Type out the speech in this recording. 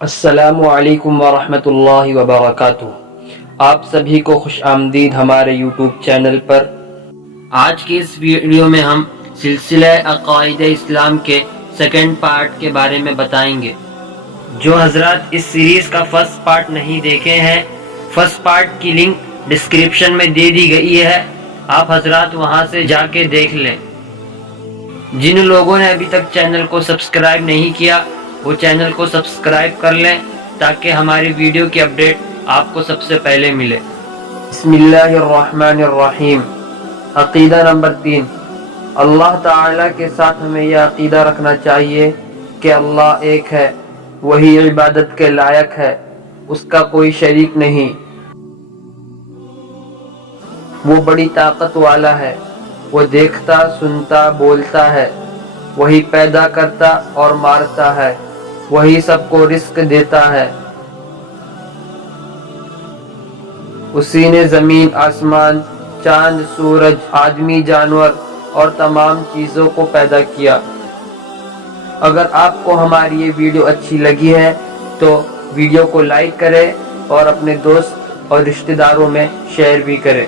السلام علیکم ورحمۃ اللہ وبرکاتہ۔ آپ سبھی کو خوش آمدید ہمارے یوٹیوب چینل پر۔ آج کی اس ویڈیو میں ہم سلسلہ عقائد اسلام کے سیکنڈ پارٹ کے بارے میں بتائیں گے۔ جو حضرات اس سیریز کا فرسٹ پارٹ نہیں دیکھے ہیں، فرسٹ پارٹ کی لنک ڈسکرپشن میں دے دی گئی ہے، آپ حضرات وہاں سے جا کے دیکھ لیں۔ جن لوگوں نے ابھی تک چینل کو سبسکرائب نہیں کیا وہ چینل کو سبسکرائب کر لیں تاکہ ہماری ویڈیو کی اپڈیٹ آپ کو سب سے پہلے ملے۔ بسم اللہ الرحمن الرحیم۔ عقیدہ نمبر 3، اللہ تعالیٰ کے ساتھ ہمیں یہ عقیدہ رکھنا چاہیے کہ اللہ ایک ہے، وہی عبادت کے لائق ہے، اس کا کوئی شریک نہیں، وہ بڑی طاقت والا ہے، وہ دیکھتا، سنتا، بولتا ہے، وہی پیدا کرتا اور مارتا ہے، وہی سب کو رزق دیتا ہے، اسی نے زمین، آسمان، چاند، سورج، آدمی، جانور اور تمام چیزوں کو پیدا کیا۔ اگر آپ کو ہماری یہ ویڈیو اچھی لگی ہے تو ویڈیو کو لائک کریں اور اپنے دوست اور رشتہ داروں میں شیئر بھی کریں۔